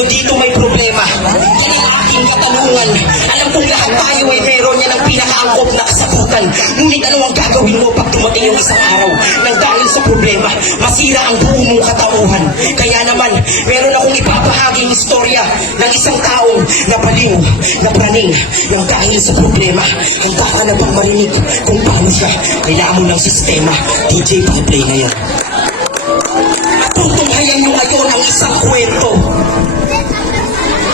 Sino dito may problema? Yan ang aking katanungan. Alam kong lahat tayo ay meron yan ang pinakaangkop na kasagutan. Ngunit ano ang gagawin mo pag dumating yung isang araw nang dahil sa problema, masira ang buong mong katauhan? Kaya naman, meron akong ipapahaging istorya ng isang taong napaliw, napraning, nang dahil sa problema. Handa ka na bang marinig kung paano siya kailangan mo ng sistema? DJ, pa-play na yan. Tutunghayan nyo ngayon ang isang kwento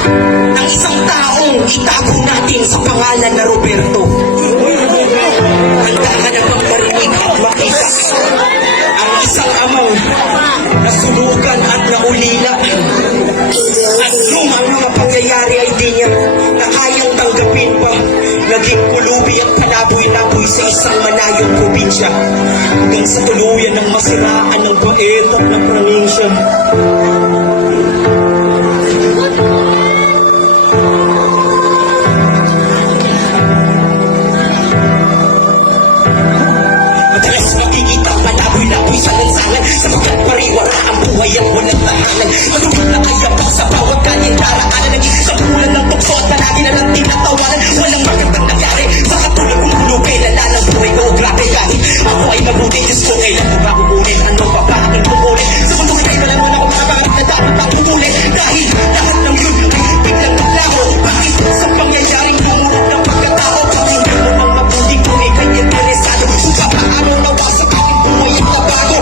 ng isang taong itago natin sa pangalan na Roberto. Handa ka na bang marinig at makita ang isang amang nasunugan at naulila? At yung mga pangyayari ay di niya na kayang tanggapin pa. Naging kulubi at panaboy-naboy sa isang malayong probinsya hanggang sa tuluyan ng masiraan ng bait at ng probinsya. Madalas makikita ang panaboy-naboy sa lansangan sapagkat pariwara ang buhay at walang tahanan. Malulog na kaya pa sa bawat kanyang daraanan ng isang bulan ng tukso at palagi na lang tinatawanan. Walang magandang nangyari sa katulad kong kulubi na lalang buhay ko. Grabe kahit ako ay mabuti, Diyos ko kailan ko ba kukunin? Ano pa ba aking kukunin? Sa mundo ay nalang mo na akong kapangarap na dapat mapupunin. Dahil lahat ng yun ay biglang naglaho. Bakit sa pangyayaring lumulog ng pagkatao? Bakit mo ang mabuti ko ay kanya interesado kung paano nawa sa aking buhay at nabago?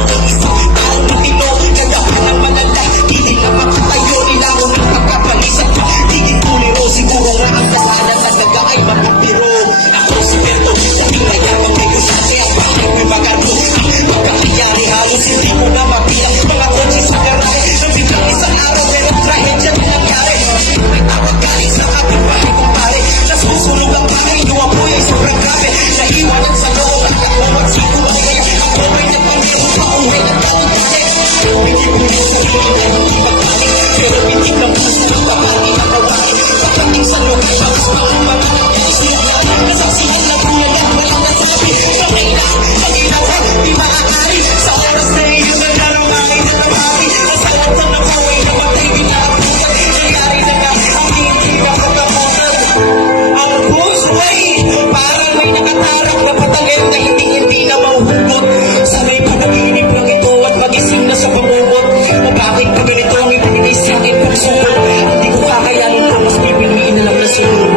Ang isang taong matino na dapat ng manala, hindi na makatayo nila mo ng pagkapalisap pa. Tigil tuliro siguro nga ang kasalanan at naga ay mapipiro. Ako si Berto, sa pinayamang may kusate ang bakit may magarto. Pagkakayari halos hindi mo na mabilang mga kotse sa garahe. Nang biglang isang araw meron trahedya na nangyari. May tawag galing sa kapitbahay kong pare. Nasusunog ang bahay, yung apoy ay sobrang grabe. Naiwanan sa loob at ako at siguro kaya ako ay nagpamero pa uwi ng taong pare. Hindi ko yung sabihin na hindi magpanik, pero hindi lang puso ng pamati na kawain. Pagdating sa lugar, bagus mga mga nangyari. Nasaksihan na po yan at walang nasasabi. Pag-inatan, di maaari. Sa oras na iyo na naramangay na namari. Nasalat na napaway na matay binabutan. Nangyari na nga ang hindi na pagkamutan. Ang buhay, parang may nakatarap na patangin na hindi na mahuhugot. Sanay panaginip lang ito at magising na sa pamumot. O bakit pa ganito ang ibinigay sa akin pagsubok? Hindi ko kakayanin ko, mas pipiliin na lang na sunod.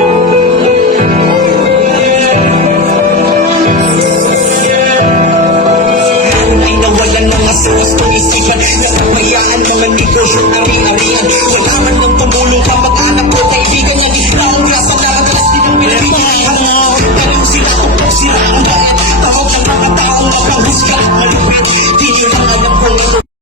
Ay nawalan ng asawas kong isipan. Napabayaan mga negosyo ari-arian. Wala man ng tumulo